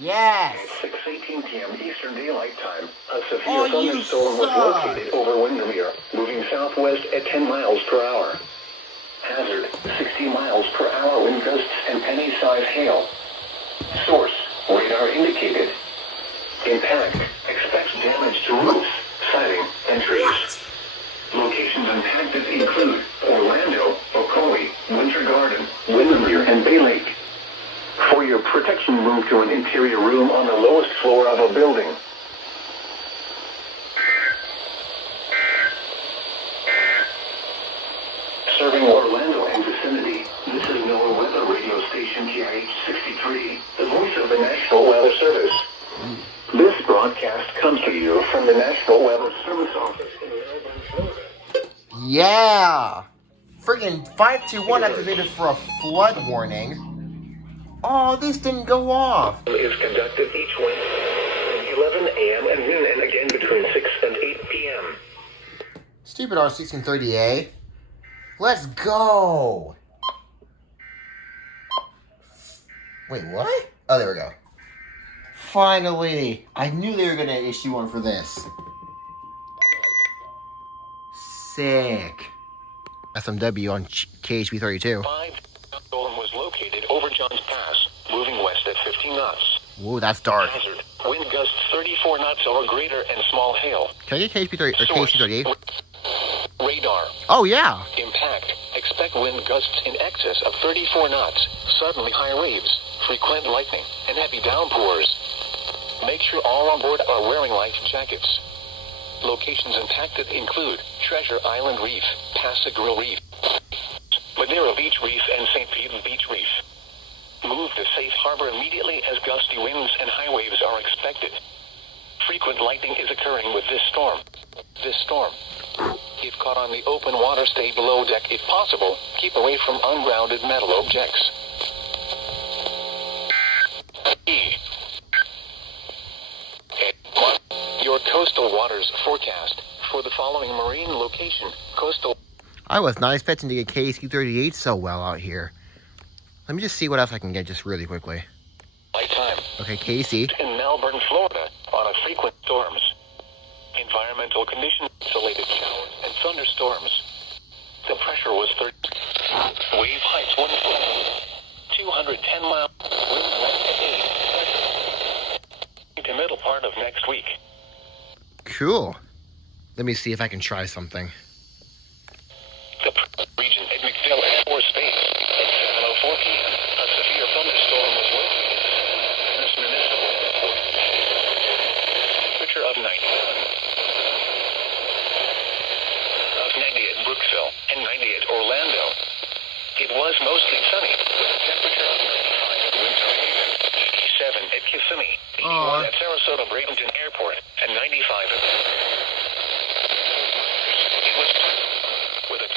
Yes! At 6:18 p.m. Eastern Daylight Time, a severe thunderstorm was located over Windermere, moving southwest at 10 miles per hour. Hazard, 60 miles per hour wind gusts and penny-sized hail. Source, radar indicated. Impact, expect damage to roofs, siding, and trees. Locations impacted include Orlando, Ocoee, Winter Garden, Windermere, and Bay Lake. For your protection, move to an interior room on the lowest floor of a building. Serving Orlando and vicinity, this is NOAA Weather Radio Station KIH-63, the voice of the National Weather Service. This broadcast comes to you from the National Weather Service office in Melbourne, Florida. Yeah! Friggin' 521 activated for a flood warning. Oh, this didn't go off. Is conducted each Wednesday at 11 a.m. and noon, and again between 6 and 8 p.m. Stupid R1630A. Let's go. Wait, what? Oh, there we go. Finally. I knew they were going to issue one for this. Sick. SMW on KHB32. Thunderstorm was located over Johns Pass, moving west at 15 knots. Ooh, that's dark. Hazard, wind gusts 34 knots or greater and small hail. Can I get KHB30 or KHB38? Radar. Oh, yeah. Impact. Expect wind gusts in excess of 34 knots, suddenly high waves, frequent lightning, and heavy downpours. Make sure all on board are wearing life jackets. Locations impacted include Treasure Island Reef, Passagarel Reef, Madeira Beach Reef, and St. Pete Beach Reef. Move to safe harbor immediately as gusty winds and high waves are expected. Frequent lightning is occurring with this storm. If caught on the open water, stay below deck if possible. Keep away from ungrounded metal objects. Your coastal waters forecast for the following marine location. Coastal. I was not expecting to get KC38 so well out here. Let me just see what else I can get just really quickly. Lifetime. Okay, KC. In Melbourne, Florida, on a frequent storms. Environmental conditions, isolated showers and thunderstorms. The pressure was 30. Wave heights 1 foot. 210 miles. Wind west at 8. The middle part of next week. Cool. Let me see if I can try something. The region at McDill Air Force Base at 7:04 p.m. A severe thunderstorm was located in this municipal airport. Temperature of 91. Of 90 at Brooksville and 90 at Orlando. It was mostly sunny with a temperature of 95 at Winter Haven, 87 at Kissimmee, 81 at Sarasota Bradenton Airport, and 95 at... It was with a...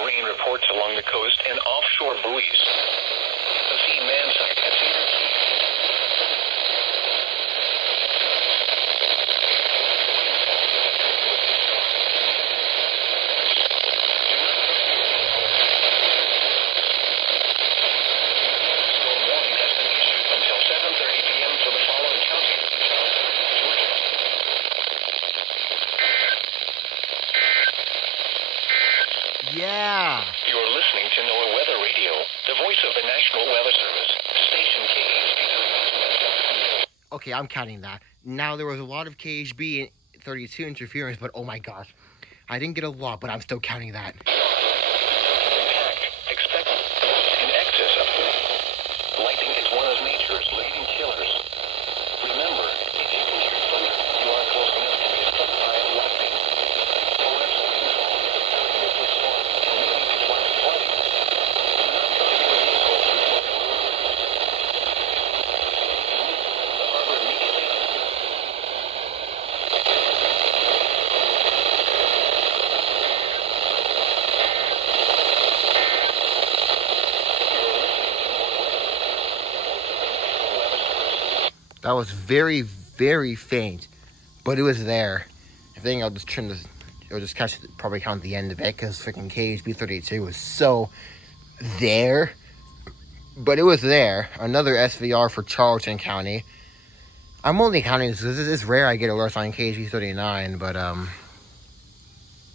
Marine reports along the coast and offshore buoys. A seaman site at Cedar Key. Storm warning has been issued until 7:30 p.m. for the following counties: Georgia. Yeah. You're listening to NOAA Weather Radio, the voice of the National Weather Service, station KHB. Okay, I'm counting that. Now, there was a lot of KHB and 32 interference, but oh my gosh. I didn't get a lot, but I'm still counting that. Expect in excess of lightning is one of nature's leading killers. Remember, if you can hear thunder, you are close enough to be struck by lightning. Forest rainfall is a very local storm and may lead to flash flooding. Do not drive your vehicle through flooded roadways. The harbor immediately. That was very, very faint, but it was there. I think I'll just trim this. I'll just probably count the end of it because freaking KHB 32 was so there, but it was there. Another SVR for Charlton County. I'm only counting this because it's rare I get alerts on KHB 39, but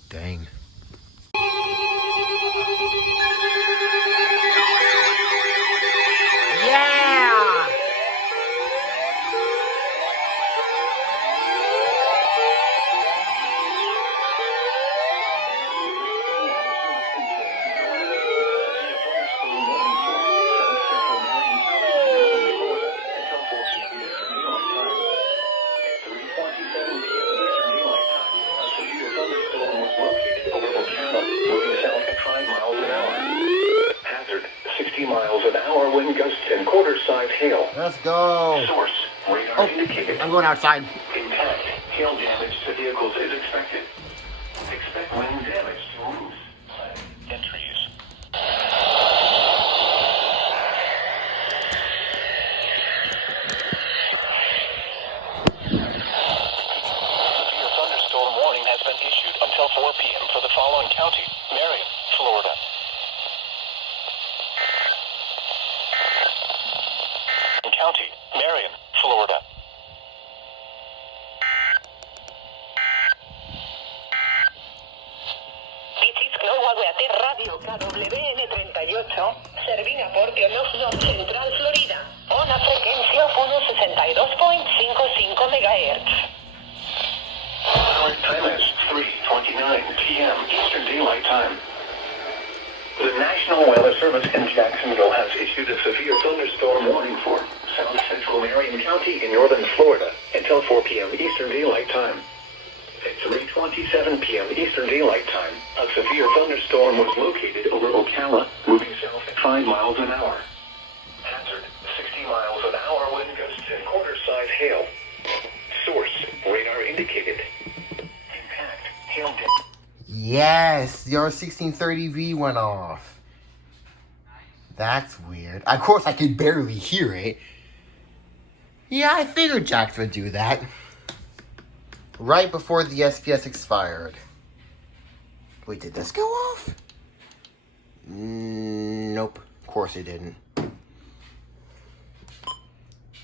dang. Let's go. Source, radar indicated. I'm going outside. Impact, hail damage to vehicles is expected. Expect wind damage to roofs and trees. Severe thunderstorm warning has been issued until 4 p.m. for the following counties: Marion, Florida. County, Marion, Florida. Radio KWN38, Servina Portio North Central Florida. Una frecuencia 162.55 MHz. Current time is 3:29 p.m. Eastern Daylight Time. The National Weather Service in Jacksonville has issued a severe thunderstorm warning for South Central Marion County in northern Florida until 4 p.m. Eastern Daylight Time. At 3:27 p.m. Eastern Daylight Time, a severe thunderstorm was located over Ocala, moving south at 5 miles an hour. Hazard, 60 miles an hour wind gusts and quarter-size hail. Source, radar indicated. Impact, hail damage. Yes, the R1630V went off. That's weird. Of course, I could barely hear it. Yeah, I figured Jax would do that. Right before the SPS expired. Wait, did this go off? Nope. Of course it didn't.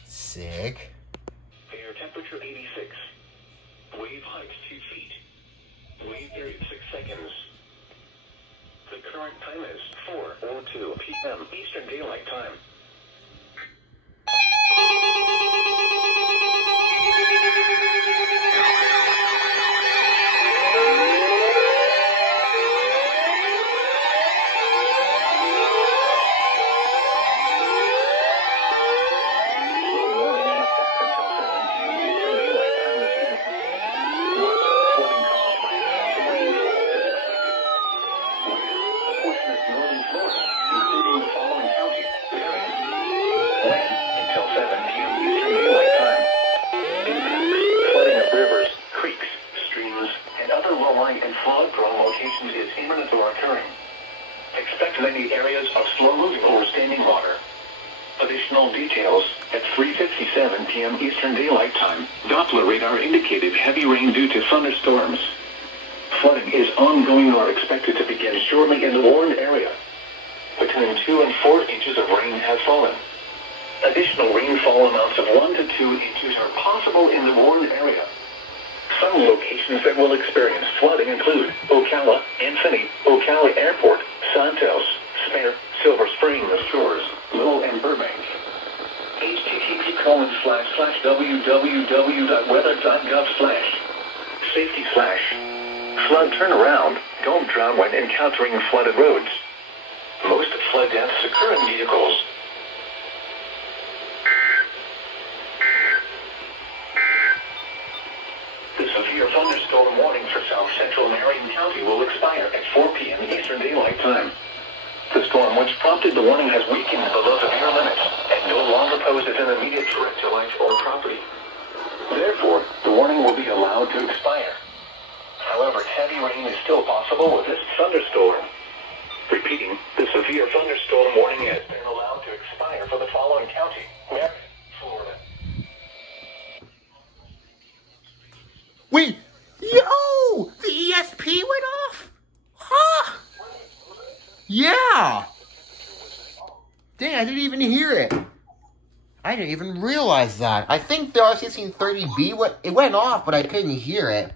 Sick. Air temperature 86. Wave height 2 feet. Wave period 6 seconds. The current time is 4:02 p.m. Eastern Daylight Time. Expect many areas of slow-moving or standing water. Additional details at 3:57 p.m. Eastern Daylight Time. Doppler radar indicated heavy rain due to thunderstorms. Flooding is ongoing or expected to begin shortly in the warned area. Between 2 and 4 inches of rain has fallen. Additional rainfall amounts of 1 to 2 inches are possible in the warned area. Some locations that will experience flooding include Ocala, Anthony, Ocala Airport, Santos, Spare, Silver Springs, Shores, Lowell, and Burbank. http www.weather.gov/safety/flood turnaround. Don't drown when encountering flooded roads. Most flood deaths occur in vehicles. The severe thunderstorm warning for South Central Marion County will expire at 4 p.m. Eastern Daylight Time. The storm, which prompted the warning, has weakened below severe limits and no longer poses an immediate threat to life or property. Therefore, the warning will be allowed to expire. However, heavy rain is still possible with this thunderstorm. Repeating, the severe thunderstorm warning has been allowed to expire for the following county: Marion, Florida. Wait! Yo! The ESP went off? Huh? Yeah! Dang, I didn't even hear it. I didn't even realize that. I think the RC-30B went off, but I couldn't hear it.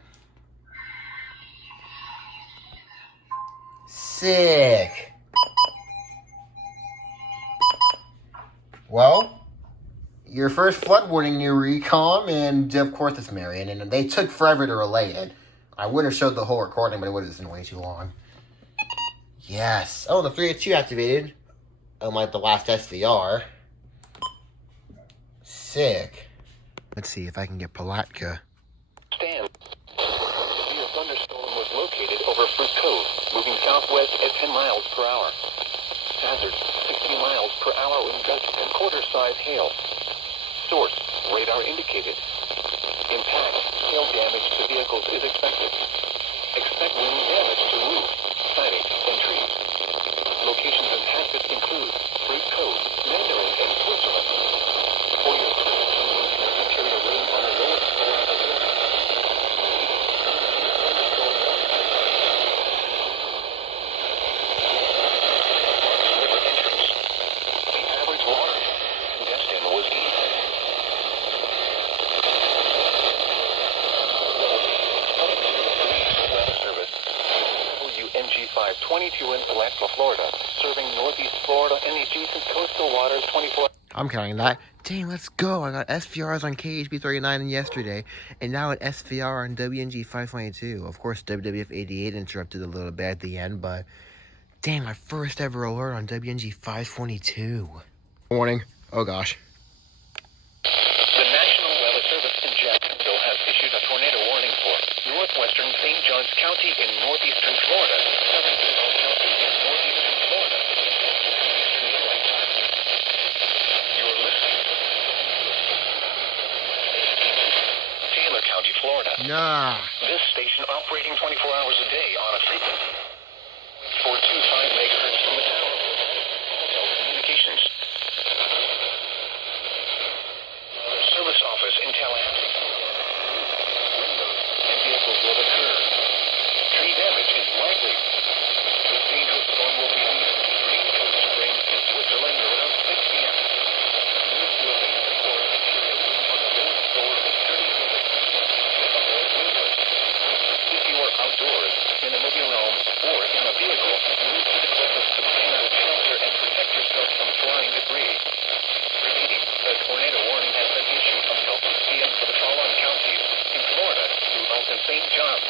Sick. Well, your first flood warning near Recom, and of course it's Marion, and they took forever to relay it. I would have showed the whole recording, but it would have been way too long. Yes. Oh, the 302 activated. Unlike the last SVR. Sick. Let's see if I can get Palatka. Stand. Severe thunderstorm was located over Fruit Cove, moving southwest at 10 miles per hour. Hazard, 60 miles per hour wind gusts and quarter-size hail. Source, radar indicated. Impact, hail damage to vehicles is expected. Expect wind damage to roofs, siding, and trees. Locations and hazards include Fruit Cove, Mandarin, and Switzerland. For your interior room on a lower floor of the building. River entrance. The average water Destin was east. Weather Service. WMG 522 in Palatka, Florida, serving northeast Florida and adjacent coastal waters 24. I'm counting that. Dang, let's go. I got SVRs on KHB 39 yesterday, and now an SVR on WNG 522. Of course, WWF 88 interrupted a little bit at the end, but dang, my first ever alert on WNG 522. Warning. Oh gosh. The National Weather Service in Jacksonville has issued a tornado warning for northwestern St. Johns County in northeastern Florida, southern Duval County in northeastern Florida. You're listening. Taylor County, Florida. Nah. This station operating 24 hours a day on a frequency 425 megahertz from the tower. Telecommunications. Weather Service Office in Tallahassee. Windows and vehicles will occur. Tree damage is likely. This dangerous storm will be leaving raincoats springs in Switzerland around 6 p.m. Move to a basement or an interior room on the lowest floor of a sturdy building. Avoid windows. If you are outdoors, in a mobile home, or in a vehicle, move to the closest container of shelter and protect yourself from flying debris. Repeating, a tornado warning has been issued until 6 p.m. for the following counties in Florida throughout the St. Johns.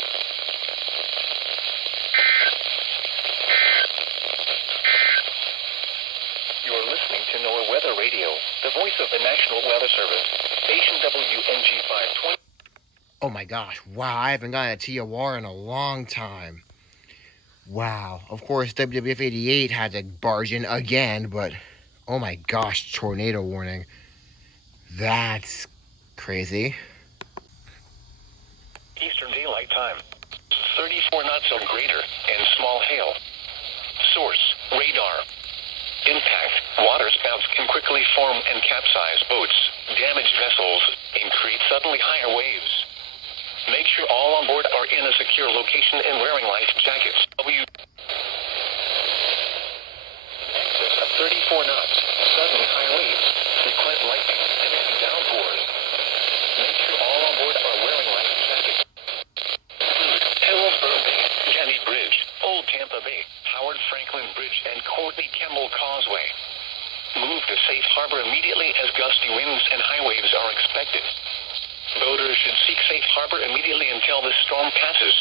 You're listening to NOAA Weather Radio, the voice of the National Weather Service, station WNG 520. Oh my gosh. Wow, I haven't gotten a TOR in a long time. Wow. Of course, WWF 88 had to barge in again, but oh my gosh, tornado warning. That's crazy. Eastern Daylight Time. 34 knots or greater and small hail. Source, radar. Impact, waterspouts can quickly form and capsize boats, damage vessels, and create suddenly higher waves. Make sure all on board are in a secure location and wearing life jackets. Excess of 34 knots, sudden high waves, frequent lightning, and heavy downpours. Make sure all on board are wearing life jackets. Hillsborough Bay, Jenny Bridge, Old Tampa Bay, Howard Franklin Bridge, and Courtney Kimball Causeway. Move to safe safe harbor immediately as gusty winds and high waves are expected. Boaters should seek safe harbor immediately until this storm passes.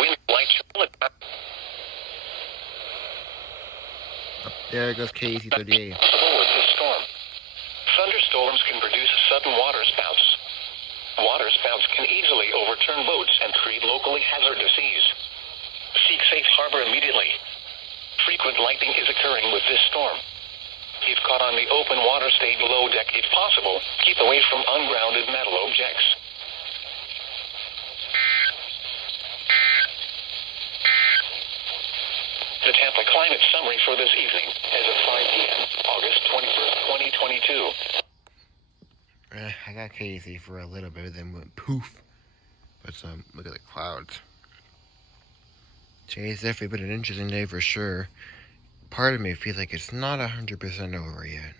Wind light Charlotte. There goes KC-38. With this storm. Thunderstorms can produce sudden water spouts. Water spouts can easily overturn boats and create locally hazardous seas. Seek safe harbor immediately. Frequent lightning is occurring with this storm. If caught on the open water, stay below deck if possible. Keep away from ungrounded metal objects. The Tampa climate summary for this evening as of 5 p.m., August 21st, 2022. I got Casey for a little bit, then went poof. But look at the clouds. Today's definitely been an interesting day for sure. Part of me feels like it's not 100% over yet.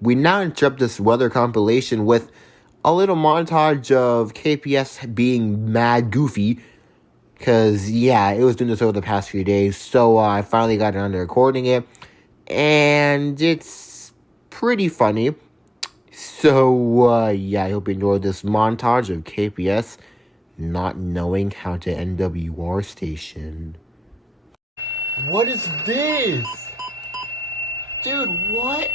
We now interrupt this weather compilation with a little montage of KPS being mad goofy. Because, yeah, it was doing this over the past few days. So I finally got around to recording it. And it's pretty funny. So, yeah, I hope you enjoyed this montage of KPS not knowing how to NWR station. What is this? Dude, what?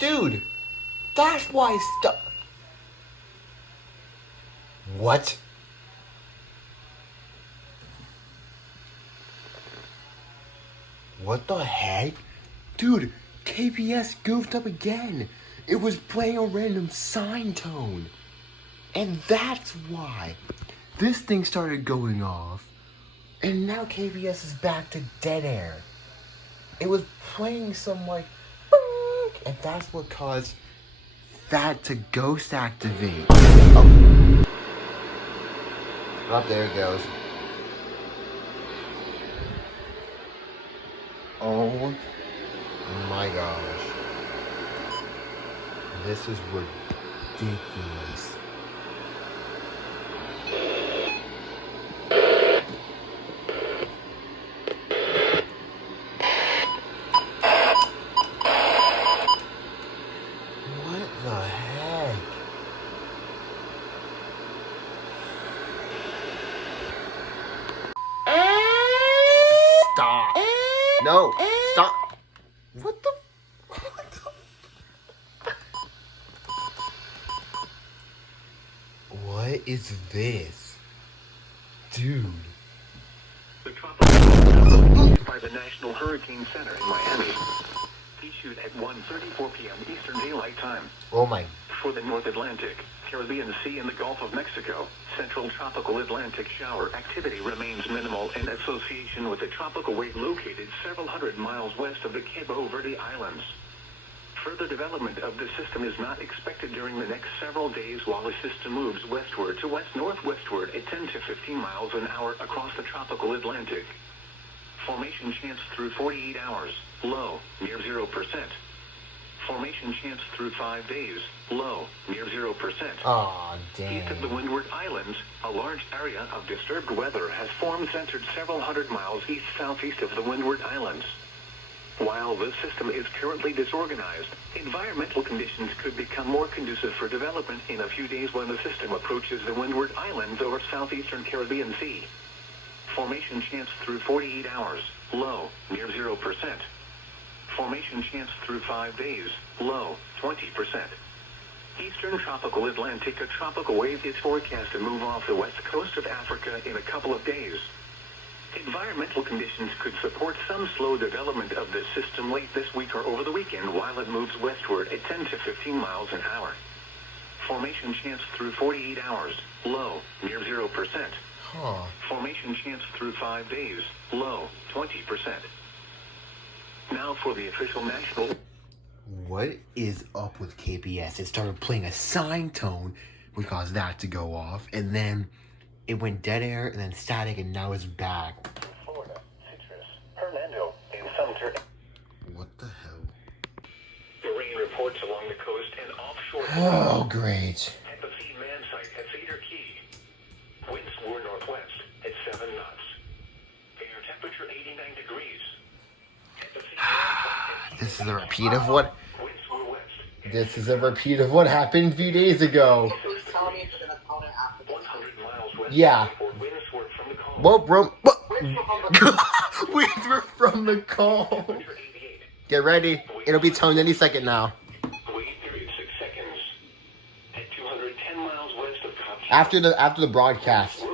Dude, that's why What? What the heck? Dude, KPS goofed up again. It was playing a random sine tone. And that's why this thing started going off. And now KPS is back to dead air. It was playing some like, and that's what caused that to ghost activate. Oh, there it goes. Oh my gosh. This is ridiculous. What the heck? Stop. No, stop. What the? What is this? Dude. The tropical by the National Hurricane Center in Miami. Issued at 1:34 p.m. Eastern Daylight Time. Oh my. For the North Atlantic, Caribbean Sea, and the Gulf of Mexico, central tropical Atlantic shower activity remains minimal in association with a tropical wave located several hundred miles west of the Cabo Verde Islands. Further development of the system is not expected during the next several days while the system moves westward to west-northwestward at 10 to 15 miles an hour across the tropical Atlantic. Formation chance through 48 hours, low, near 0%. Formation chance through 5 days, low, near 0%. Aw, damn. East of the Windward Islands, a large area of disturbed weather has formed centered several hundred miles east-southeast of the Windward Islands. While this system is currently disorganized, environmental conditions could become more conducive for development in a few days when the system approaches the Windward Islands over southeastern Caribbean Sea. Formation chance through 48 hours, low, near 0%. Formation chance through 5 days, low, 20%. Eastern tropical Atlantic, a tropical wave is forecast to move off the west coast of Africa in a couple of days. Environmental conditions could support some slow development of this system late this week or over the weekend while it moves westward at 10 to 15 miles an hour. Formation chance through 48 hours, low, near 0%. Formation chance through 5 days, low, 20%. Now for the official national... What is up with KPS? It started playing a sine tone, which caused that to go off, and then it went dead air, and then static, and now it's back. Florida, Citrus, Hernando, and Sumter. What the hell? Marine reports along the coast and offshore. Oh, great. At the Sea Man site at Cedar Key. Winds were northwest at 7 knots. Air temperature 89 degrees. This is a repeat of what. This is a repeat of what happened a few days ago. Yeah. Well, bro. We were from the call. Get ready. It'll be toned any second now. After the broadcast.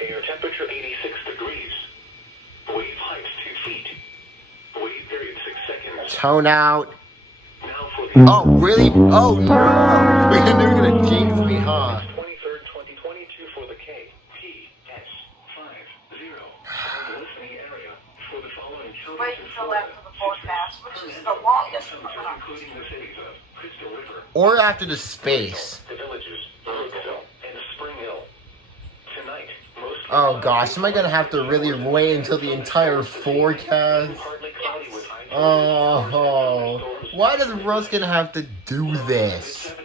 Air temperature 86 degrees. Wave height 2 feet. Wave period 6 seconds. Tone out. Now for the Oh, really? Oh, no. They're going to jinx me, huh? 23rd, 2022 for the KPS 50. Listening area for the following Wait counties in until Florida. after the forecast, which is the longest. Including the cities of Crystal River, Or after the space. the villages, Brooksville, and Spring Hill. Tonight, mostly Oh, gosh. Am I going to have to really wait until the entire forecast? partly cloudy with high Oh. Why does Russ going to have to do this? 70s.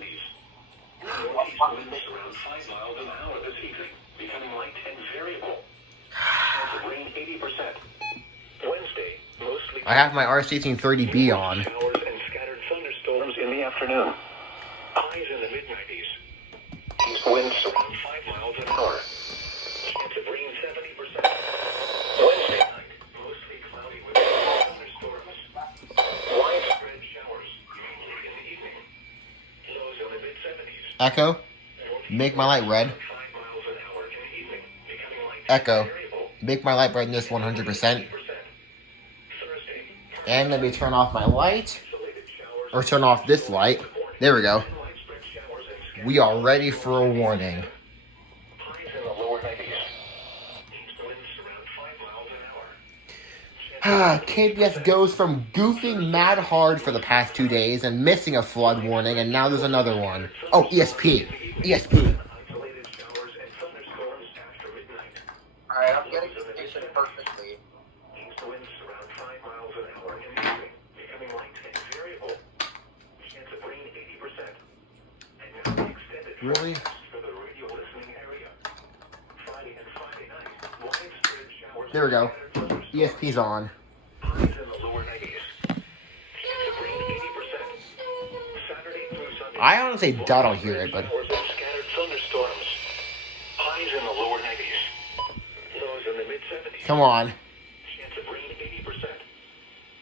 Northeast winds around 5 miles an hour this evening, becoming light and variable. Chance of rain 80%. Wednesday, mostly I have my R1630B on. showers and scattered thunderstorms in the afternoon. Highs in the mid-90s. East winds around 5 miles an hour. Chance of rain 70%. Wednesday night, mostly cloudy with thunderstorms. Widespread showers, mainly in the evening. Lows in the mid-70s. Echo, make my light red. 5 miles an hour in the evening, becoming light and Echo, variable. make my light brightness 100%. Thursday, And let me turn off my light. isolated showers. Or turn off this light. There we go. Widespread showers and scattered We are ready for a warning. highs in the lower 90s. East winds around 5 miles an hour. KPS goes from goofing mad hard for the past 2 days and missing a flood warning, and now there's another one. Oh, ESP. ESP. Isolated showers and thunderstorms after midnight. Alright, I'm getting the station perfectly. East winds around 5 miles an hour in the evening, becoming light and variable. Chance of rain 80%. And now the extended Really? forecast for the radio listening area. Friday and Friday night, widespread showers. There we go. and scattered thunderstorms. ESP's on. Highs in the lower 90s. Chance of rain 80%. Saturday through Sunday. I honestly doubt I'll hear it, but Showers and scattered thunderstorms. Highs in the lower 90s. Lows in the mid-70s. come on. Chance of rain 80%.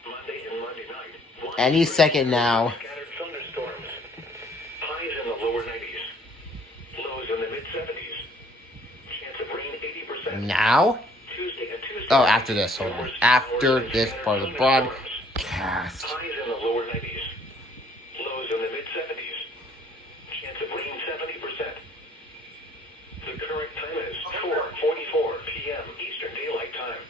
Monday and Monday night. Any second now. Scattered thunderstorms. Highs in the lower 90s. Lows in the mid-70s. Chance of rain 80%. Now? Tuesday and Tuesday. Oh, after this. Hold on. After this part of the broadcast. Highs in the lower 90s. Lows in the mid-70s. Chance of rain 70%. The current time is 4:44 p.m. Eastern Daylight Time.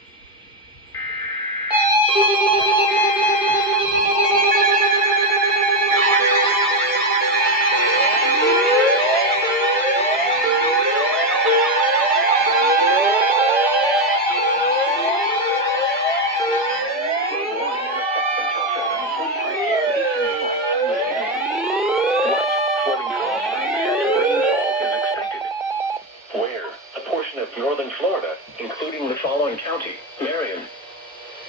Northern Florida, including the following county, Marion.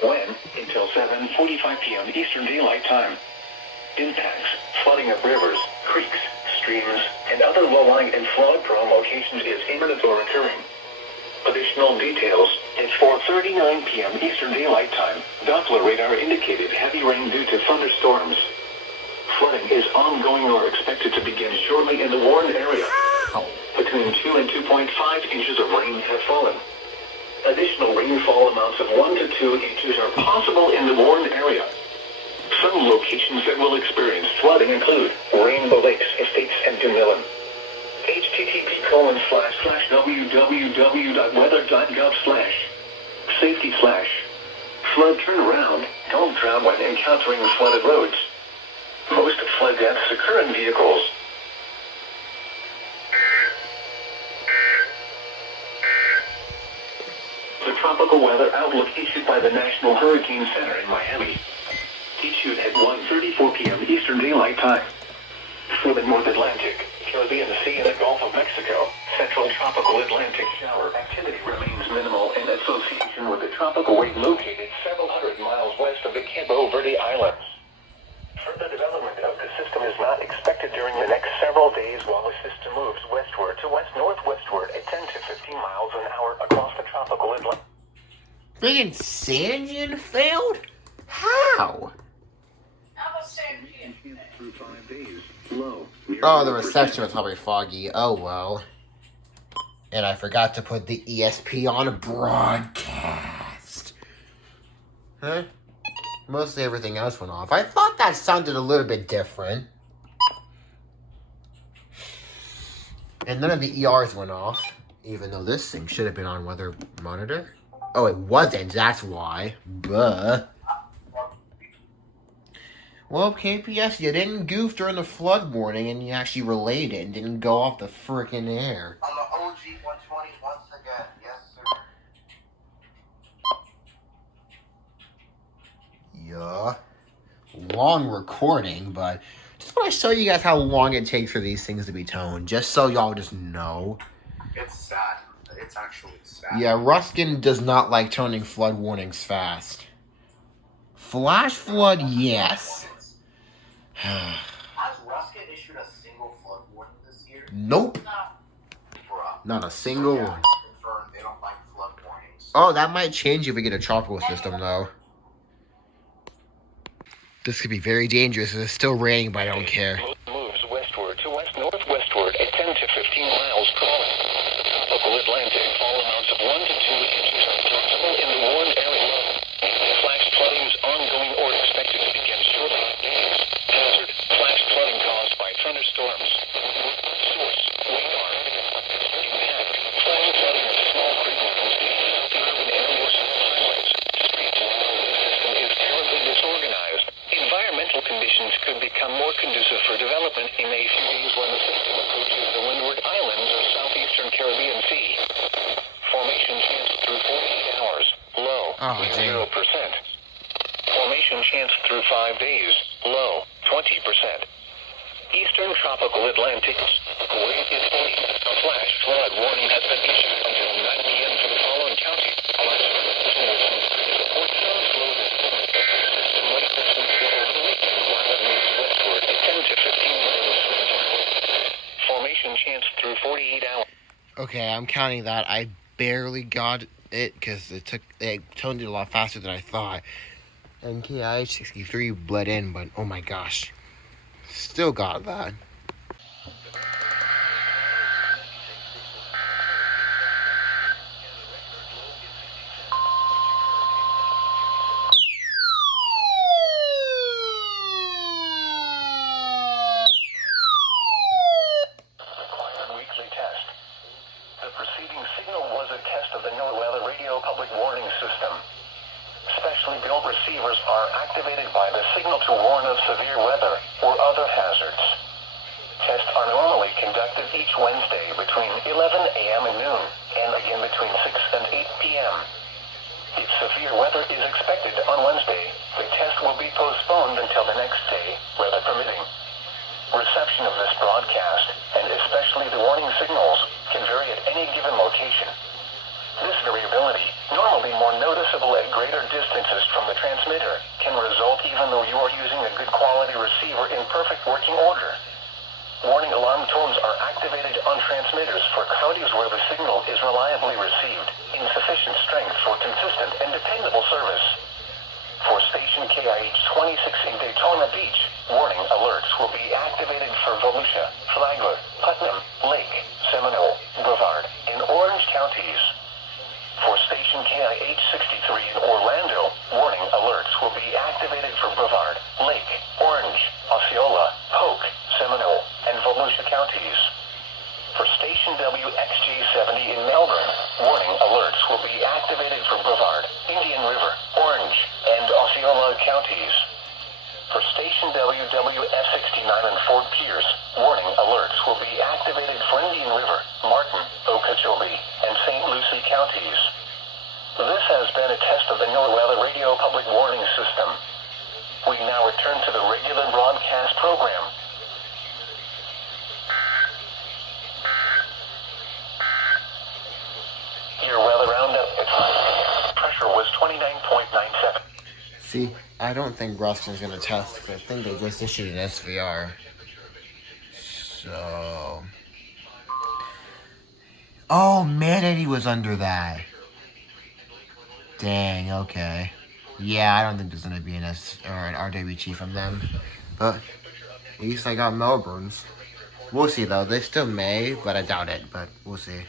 When? Until 7:45 p.m. Eastern Daylight Time. Impacts, flooding of rivers, creeks, streams, and other low-lying and flood-prone locations is imminent or occurring. Additional details, at 4:39 p.m. Eastern Daylight Time, Doppler radar indicated heavy rain due to thunderstorms. Flooding is ongoing or expected to begin shortly in the Warren area. Between 2 and 2.5 inches of rain have fallen. Additional rainfall amounts of 1 to 2 inches are possible in the Warren area. Some locations that will experience flooding include Rainbow Lakes, Estates, and Dunillan. http://www.weather.gov/safety/flood turnaround. Don't drown when encountering flooded roads. Most flood deaths occur in vehicles. The tropical weather outlook issued by the National Hurricane Center in Miami. Issued at 1:34 p.m. Eastern Daylight Time. For the North Atlantic, Caribbean Sea, and the Gulf of Mexico, central tropical Atlantic shower activity remains minimal in association with the tropical wave located several hundred miles west of the Cabo Verde Islands. Further development of the system is not expected during the next several days while the system moves westward to west-northwestward at 10 to 15 miles an hour across the tropical Atlantic. Friggin' Sanjian failed? How? I'm a sand kid. Through 5 days. Low. Oh, the reception was probably foggy. Oh, well. And I forgot to put the ESP on broadcast. Huh? Mostly everything else went off. I thought that sounded a little bit different. And none of the ERs went off. Even though this thing should have been on weather monitor. Oh, it wasn't. That's why. Buh. Well, KPS, you didn't goof during the flood warning, and you actually relayed it and didn't go off the frickin' air. On the OG 120 once again, yes sir. Yeah. Long recording, but just want to show you guys how long it takes for these things to be toned, just so y'all just know. It's sad. It's actually sad. Yeah, Ruskin does not like toning flood warnings fast. Flash flood, yes. Has Ruskin issued a single flood warning this year? Nope. Bruh. Not a single So, yeah, one. confirmed they don't like flood warnings. Oh, that might change if we get a tropical system, though. This could be very dangerous. It's still raining, but I don't care. Moves westward to west-northwestward at 10 to 15 miles per hour. Tropical Atlantic, all amounts of 1 to 2 inches are possible in the warned area. Flash flooding is ongoing or expected to begin shortly. Hazard, flash flooding caused by thunderstorms. Source, radar. Impact, flash flooding of small creek mountains, urban and coastal highways, streets. The system is terribly disorganized. Environmental conditions could become more conducive for development in a few days when the system approaches the Windward Islands or southeastern Caribbean Sea. Formation chance through 48 hours, low, 0%. Formation chance through 5 days, low, 20%. Eastern tropical Atlantic, wave is 40. A flash flood warning has been issued until 9 p.m. for the following counties. Flash flood report some slow system like this week over the weekend while it moves westward at 10 to 15 miles. Formation chance through 48 hours. Okay, I'm counting that. I barely got it because it toned it a lot faster than I thought. And KIH 63 bled in, but oh my gosh. Still got that. Weekly test. The preceding signal was a test of the NOAA radio public warning system. Specially built receivers are activated by the signal to warn of severe weather or other hazards. Tests are normally conducted each Wednesday between 11 a.m. and noon, and again between 6 and 8 p.m. If severe weather is expected on Wednesday, the test will be postponed until the next day, weather permitting. Reception of this broadcast, and especially the warning signals, can vary at any given location. This variability, normally more noticeable at greater distances from the transmitter, can result even though you are using a good quality receiver in perfect working order. Warning alarm tones are activated on transmitters for counties where the signal is reliably received, in sufficient strength for consistent and dependable service. For station KIH 26 in Daytona Beach, warning alerts will be activated for Volusia, Flagler, Putnam, Lake, Seminole, Brevard, and Orange counties. For station KIH 63 in Orlando, warning alerts will be activated for Brevard, Lake, Orange, Osceola, Polk, Seminole, and Volusia counties. For station WXG70 in Melbourne, warning alerts will be activated for Brevard, Indian River, Orange, and Osceola counties. For station WWF69 in Fort Pierce, warning alerts will be activated for Indian River, Martin, Okeechobee, and St. Lucie counties. This has been a test of the NOAA radio public warning system. We now return to the regular broadcast program. Your weather roundup See, I don't think Ruskin's gonna test, because I think they just issued an SVR. So... Oh, Manatee was under that. Dang, okay. Yeah, I don't think there's gonna be an an RWT from them. But at least I got Melbourne's. We'll see though. They still may, but I doubt it. But we'll see.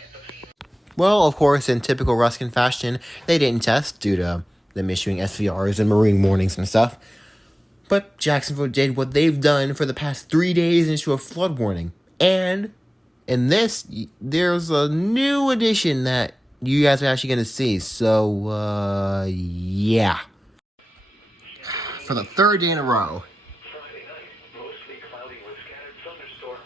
Well, of course, in typical Ruskin fashion, they didn't test due to them issuing SVRs and marine warnings and stuff. But Jacksonville did what they've done for the past 3 days and issue a flood warning. And in this, there's a new addition that you guys are actually going to see. So, yeah. For the 3rd day in a row. Friday night, mostly cloudy with scattered thunderstorms.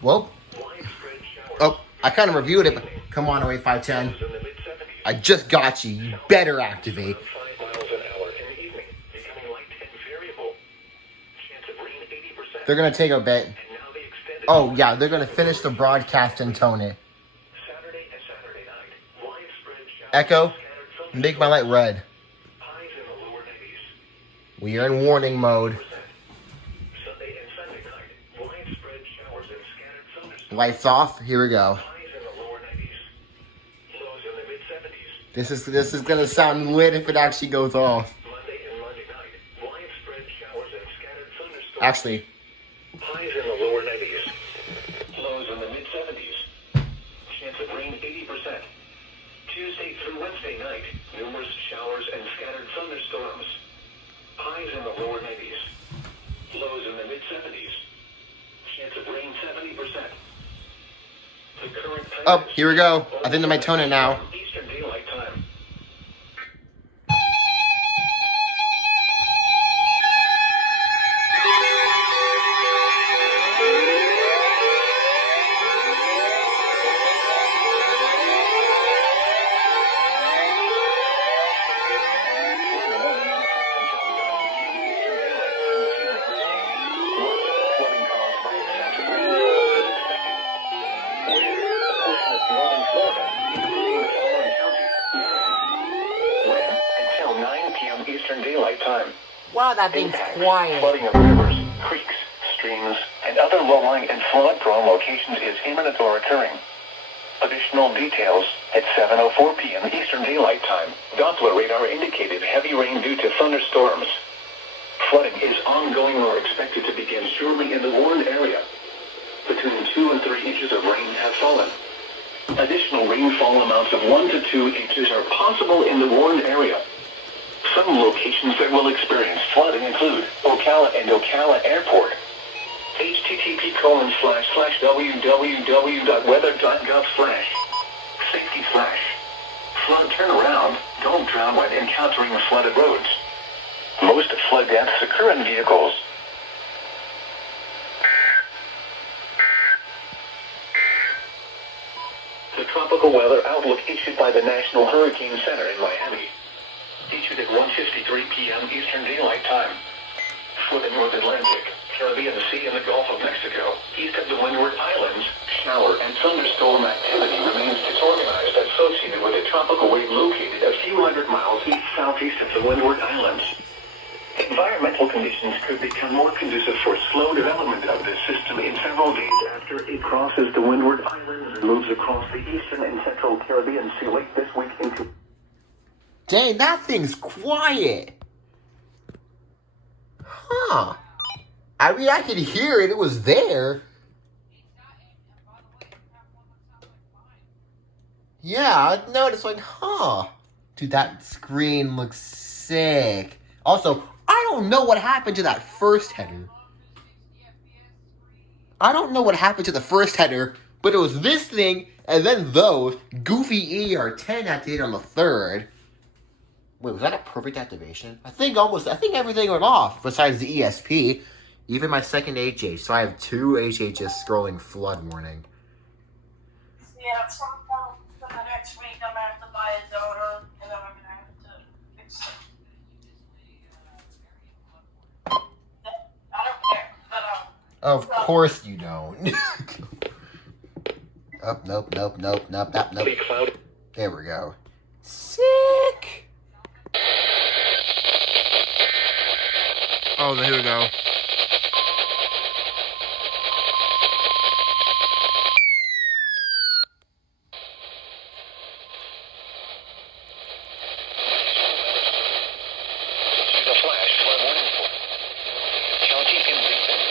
Whoa. Widespread showers. Oh, I kind of reviewed it, but come on away, 510. In the mid-70s. I just got you. You better activate. 5 miles an hour in the evening, becoming light and variable. Chance of rain 80%. They're going to take a bit. And now they extended. Oh, yeah, they're going to finish the broadcast and tone it. Saturday and Saturday night, widespread showers. Echo, Scattered thunderstorms. make my light red. Highs in the lower 90s. We are in warning mode. Sunday and Sunday night, widespread showers and scattered thunderstorms. Lights off. Here we go. Highs in the lower 90s. Lows in the mid-70s. This is going to sound lit if it actually goes off. Monday and Monday night, widespread showers and scattered thunderstorms. Actually, Highs in the lower 90s. Lows in the mid-70s. Chance of rain 80%. Tuesday through Wednesday night, numerous showers and scattered thunderstorms. Highs in the lower 90s. Lows in the mid-70s. Chance of rain 70%. The current time oh, here we go. I think they might tone it now. Eastern Daylight Time. Flooding caused by excessive rainfall is expected. Wind, a portion of northern Florida, including the following counties: Marion. Wind until 9 p.m. Eastern Daylight Time. Wow, that thing's Impact, quiet. flooding of rivers, creeks, streams, and other low-lying and flood-prone locations is imminent or occurring. Additional details at 7:04 p.m. Eastern Daylight Time. Doppler radar indicated heavy rain due to thunderstorms. Flooding is ongoing or expected to begin shortly in the warned area. Between 2 and 3 inches of rain have fallen. Additional rainfall amounts of 1 to 2 inches are possible in the warned area. Some locations that will experience flooding include Ocala and Ocala Airport. http://www.weather.gov/safety/ flood turnaround. Don't drown when encountering flooded roads. Most flood deaths occur in vehicles. The tropical weather outlook issued by the National Hurricane Center in Miami. Issued at 1:53 p.m. Eastern Daylight Time. For the North Atlantic, Caribbean Sea, and the Gulf of Mexico, east of the Windward Islands, shower and thunderstorm activity remains disorganized associated with a tropical wave located a few hundred miles east-southeast of the Windward Islands. Environmental conditions could become more conducive for slow development of this system in several days after it crosses the Windward Islands and moves across the eastern and central Caribbean Sea late this week into... Dang, that thing's quiet. Huh. I mean, I could hear it. It was there. Yeah, I noticed, like, huh. Dude, that screen looks sick. Also, I don't know what happened to that first header. I don't know what happened to the first header, but it was this thing, and then those. Goofy ER10 activated on the 3rd. Wait, was that a perfect activation? I think everything went off, besides the ESP. Even my second HH, so I have 2 HHs scrolling flood warning. Yeah, at some point in the next week, I'm gonna have to buy a donor, and then I'm gonna have to fix it. I don't care, but Of course you don't. Oh, nope. There we go. Sick! Oh, here we go. The flash flood warning for county in time.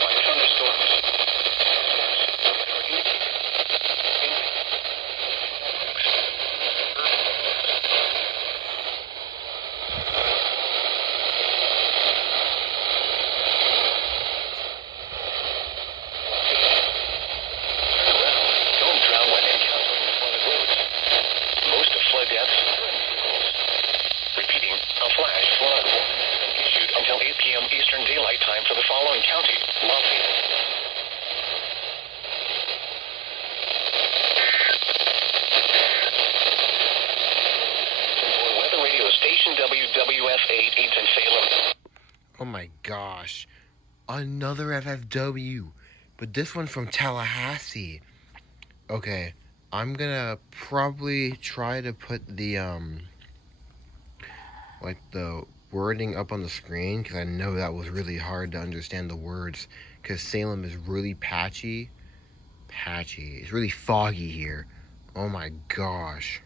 By thunderstorms. Don't drown when encountering the flooded roads. Most of flood deaths occur in vehicles. Repeating, a flash flood warning has been issued until 8 p.m. Eastern Daylight Time for the following counties: Lafayette. For weather radio station WWF8 in Salem. Oh my gosh. Another FFW. But this one from Tallahassee. Okay. I'm gonna probably try to put the, like the wording up on the screen, because I know that was really hard to understand the words, because Salem is really patchy. It's really foggy here. Oh my gosh.